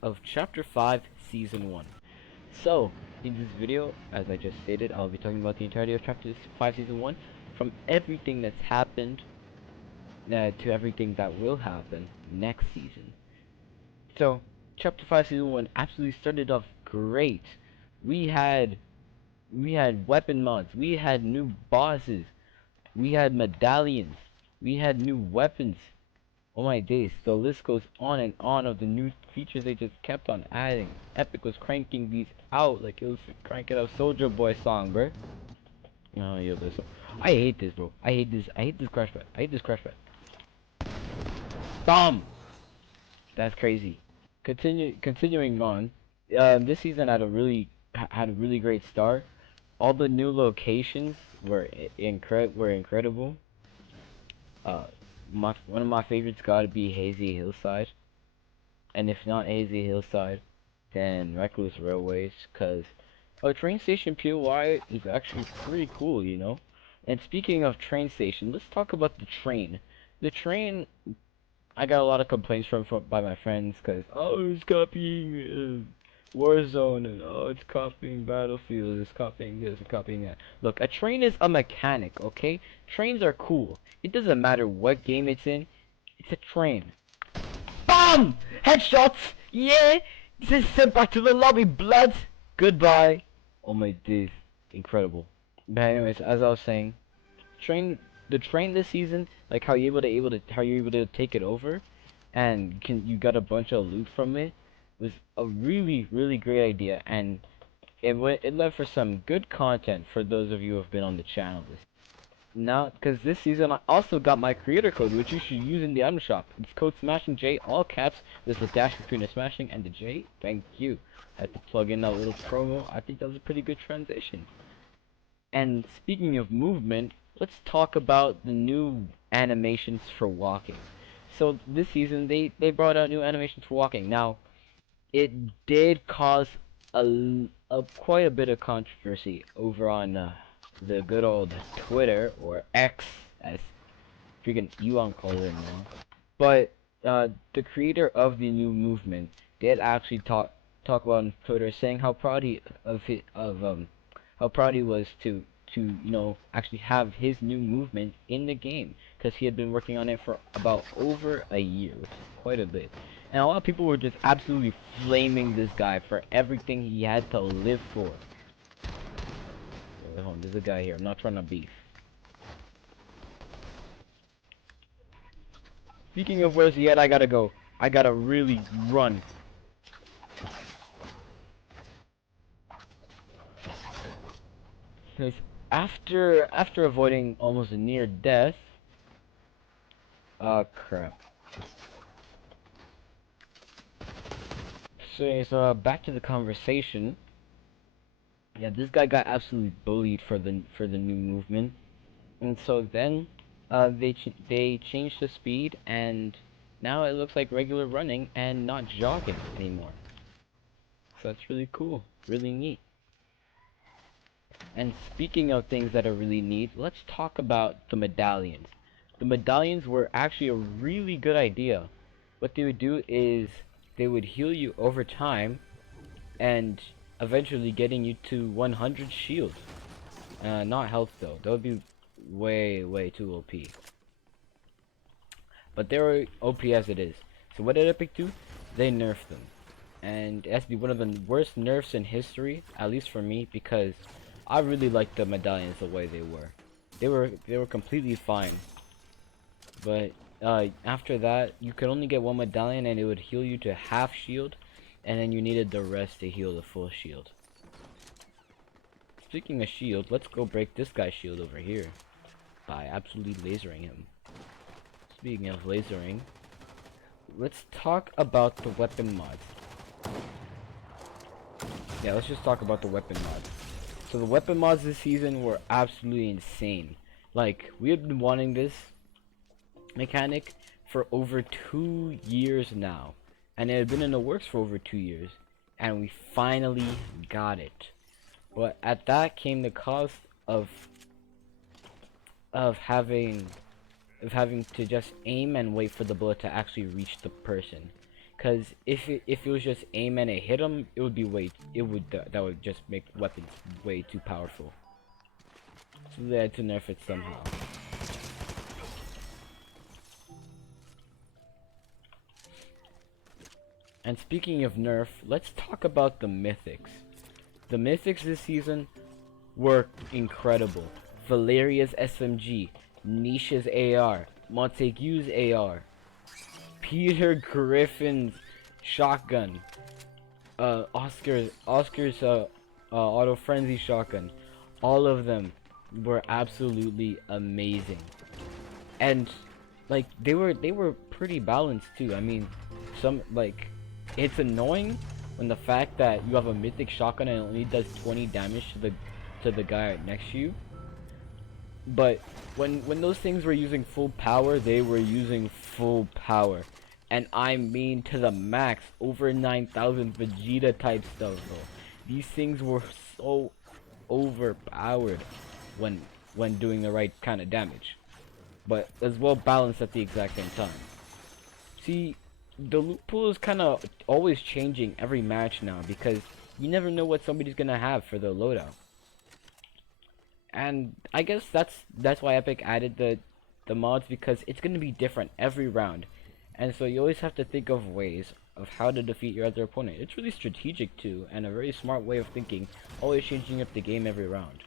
of Chapter 5, Season 1. So, in this video, as I just stated, I'll be talking about the entirety of Chapter 5, Season 1, from everything that's happened to everything that will happen next season. So, Chapter 5, Season 1 absolutely started off great. We had we had weapon mods, we had new bosses, we had medallions, we had new weapons. Oh my days, the list goes on and on of the new features they just kept on adding. Epic was cranking these out like it was cranking out Soldier Boy song, bruh. Oh, yo, this. I hate this, bro. I hate this. I hate this crash pad. I hate this crash pad. Bomb! That's crazy. Continuing on, this season had a really great start. All the new locations were incredible. Uh, one of my favorites gotta be Hazy Hillside, and if not Hazy Hillside, then Reckless Railways, cause a train station POI is actually pretty cool, you know. And speaking of train station, let's talk about the train. The train, I got a lot of complaints from by my friends, cause oh, it's copying Warzone, and oh, it's copying Battlefield, it's copying this, and copying that. Look, a train is a mechanic, okay? Trains are cool. It doesn't matter what game it's in. It's a train. BOMB! Headshots! Yeah! This is sent back to the lobby, blood! Goodbye! Oh my days. Incredible. But anyways, as I was saying, train the train this season, like how you're able to take it over and you got a bunch of loot from it, was a really great idea, and it led for some good content for those of you who have been on the channel now, because this season I also got my creator code, which you should use in the item shop. It's code SMASHING, all caps. There's a dash between the smashing and the J. Thank you. I had to plug in that little promo. I think that was a pretty good transition. And speaking of movement, let's talk about the new animations for walking. So this season they brought out new animations for walking. Now, it did cause quite a bit of controversy over on the good old Twitter, or X as freaking Elon calls it now. But the creator of the new movement did actually talk about on Twitter, saying how proud how proud he was to actually have his new movement in the game, because he had been working on it for about over a year, which is quite a bit. And a lot of people were just absolutely flaming this guy for everything he had to live for. Hold on, there's a guy here. I'm not trying to beef. Speaking of where's he at, I gotta go. I gotta really run. Because after avoiding almost a near death, crap. So back to the conversation. Yeah, this guy got absolutely bullied for the new movement, and so then they changed the speed, and now it looks like regular running and not jogging anymore. So that's really cool, really neat. And speaking of things that are really neat, let's talk about the medallions. The medallions were actually a really good idea. What they would do is they would heal you over time, and eventually getting you to 100 shield. Not health though. That would be way too OP. But they were OP as it is. So what did Epic do? They nerfed them. And it has to be one of the worst nerfs in history, at least for me, because I really liked the medallions the way they were. They were completely fine. But after that, you could only get one medallion and it would heal you to half shield, and then you needed the rest to heal the full shield. Speaking of shield, let's go break this guy's shield over here by absolutely lasering him. Speaking of lasering, let's talk about the weapon mods. Yeah, let's just talk about the weapon mods. So the weapon mods this season were absolutely insane. Like, we have been wanting this mechanic for over 2 years now, and it had been in the works for over 2 years, and we finally got it. But at that came the cost of having to just aim and wait for the bullet to actually reach the person. Cause if it was just aim and it hit him, it would be that would just make weapons way too powerful. So they had to nerf it somehow. And speaking of nerf, let's talk about the mythics. The mythics this season were incredible. Valeria's SMG, Nisha's AR, Montague's AR, Peter Griffin's shotgun, Oscar's auto frenzy shotgun. All of them were absolutely amazing, and like they were pretty balanced too. I mean, some like it's annoying when the fact that you have a mythic shotgun and it only does 20 damage to the guy right next to you. But when those things were using full power, they were using full power. And I mean to the max, over 9,000 Vegeta type stuff, bro. These things were so overpowered when doing the right kind of damage, but as well balanced at the exact same time. See, the loot pool is kind of always changing every match now because you never know what somebody's gonna have for their loadout. And I guess that's why Epic added the mods, because it's gonna be different every round. And so you always have to think of ways of how to defeat your other opponent. It's really strategic too, and a very smart way of thinking, always changing up the game every round.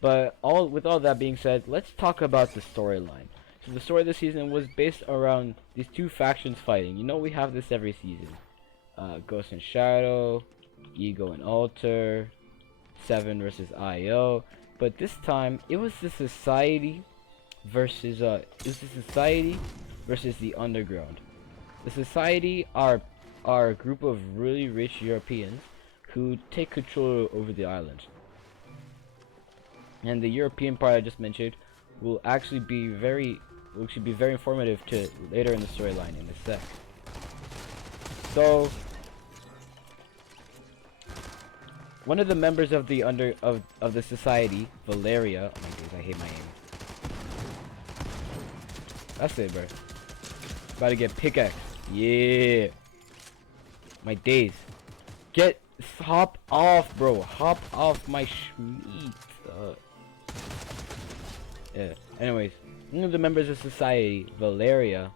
But with all that being said, let's talk about the storyline. So the story of the season was based around these two factions fighting. You know, we have this every season. Ghost and Shadow, Ego and Alter, Seven versus IO. But this time, it was the Society versus the Underground. The Society are a group of really rich Europeans who take control over the island. And the European part I just mentioned will actually be very informative to later in the storyline in a sec. So one of the members of the Society, Valeria, oh my days, I hate my aim. That's it, bro. About to get pickaxe. Yeah. My days. Hop off, bro. Hop off my schmeat. Yeah. Anyways, one of the members of Society, Valeria,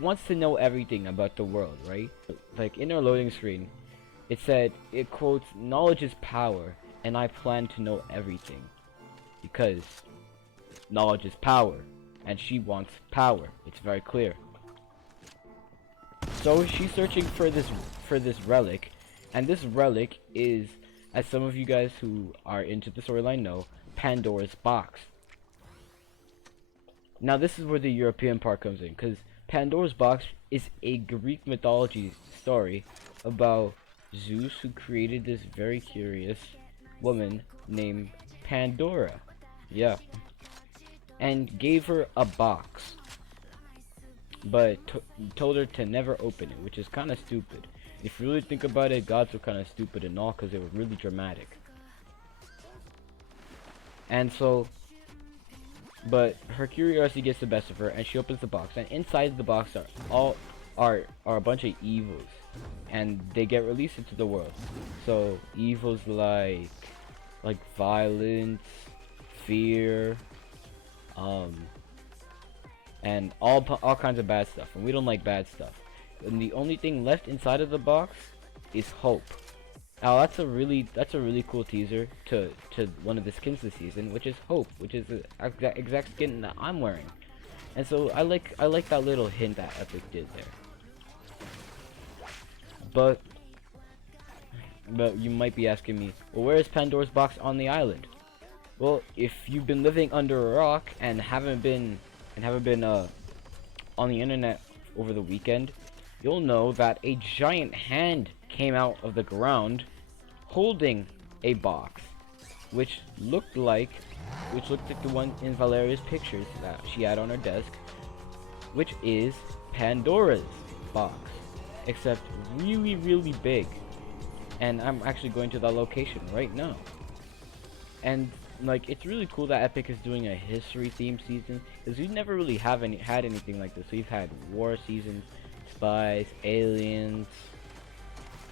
wants to know everything about the world, right? Like in her loading screen, it quotes, "Knowledge is power, and I plan to know everything." Because knowledge is power, and she wants power. It's very clear. So she's searching for this relic, and this relic is, as some of you guys who are into the storyline know, Pandora's box. Now this is where the European part comes in, because Pandora's box is a Greek mythology story about Zeus, who created this very curious woman named Pandora. Yeah. And gave her a box, but told her to never open it, which is kind of stupid. If you really think about it, gods were kind of stupid and all, because they were really dramatic. And so, but her curiosity gets the best of her, and she opens the box, and inside the box are a bunch of evils, and they get released into the world. So evils like violence, fear, and all kinds of bad stuff, and we don't like bad stuff. And the only thing left inside of the box is hope. Now that's a really cool teaser to one of the skins this season, which is Hope, which is the exact skin that I'm wearing. And so I like that little hint that Epic did there. But you might be asking me, well, where is Pandora's box on the island? Well, if you've been living under a rock and haven't been on the internet over the weekend, you'll know that a giant hand came out of the ground holding a box, which looked like the one in Valeria's pictures that she had on her desk, which is Pandora's box, except really, really big. And I'm actually going to that location right now. And like it's really cool that Epic is doing a history themed season, because we've never really had anything like this. We've had war seasons, spies, aliens,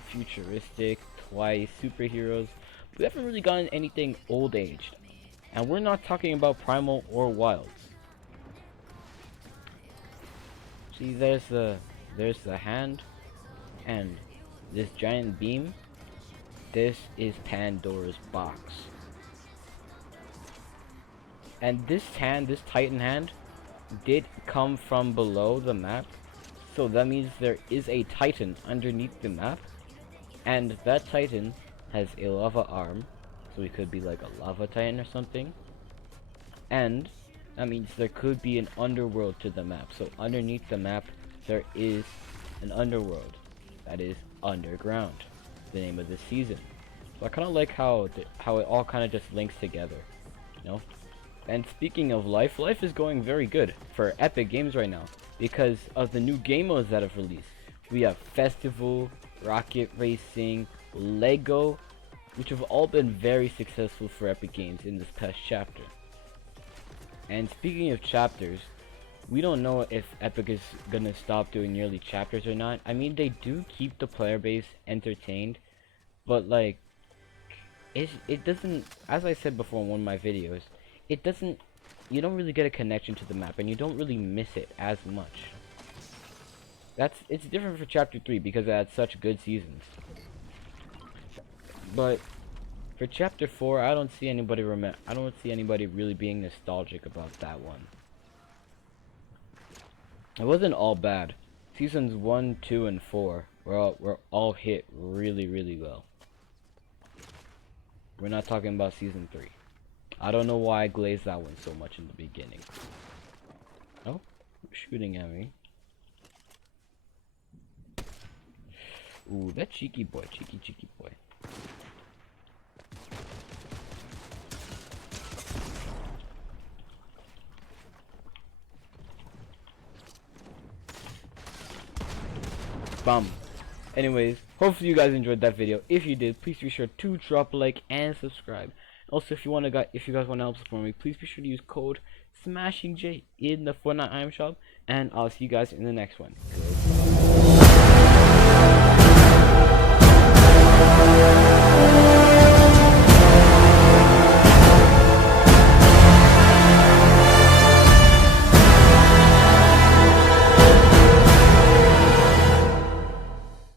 futuristic, twice, superheroes. We haven't really gotten anything old aged. And we're not talking about primal or wilds. See, there's the hand and this giant beam. This is Pandora's box. And this Titan hand, did come from below the map. So that means there is a Titan underneath the map. And that Titan has a lava arm. So it could be like a lava Titan or something. And that means there could be an underworld to the map. So underneath the map, there is an underworld that is underground. The name of this season. So I kind of like how it all kind of just links together, you know. And speaking of life is going very good for Epic Games right now because of the new game modes that have released. We have Festival, Rocket Racing, Lego, which have all been very successful for Epic Games in this past chapter. And speaking of chapters, we don't know if Epic is gonna stop doing yearly chapters or not. I mean, they do keep the player base entertained, but like, it doesn't, as I said before in one of my videos, it doesn't, you don't really get a connection to the map, and you don't really miss it as much. It's different for chapter 3 because it had such good seasons. But for chapter 4, I don't see anybody really being nostalgic about that one. It wasn't all bad. Seasons 1, 2, and 4 were all hit really well. We're not talking about season 3. I don't know why I glazed that one so much in the beginning. Oh, shooting at me. Ooh, that cheeky boy, cheeky boy. Bum. Anyways, hopefully you guys enjoyed that video. If you did, please be sure to drop a like and subscribe. Also, if you guys want to help support me, please be sure to use code SMASHINGJ in the Fortnite item shop, and I'll see you guys in the next one. Goodbye.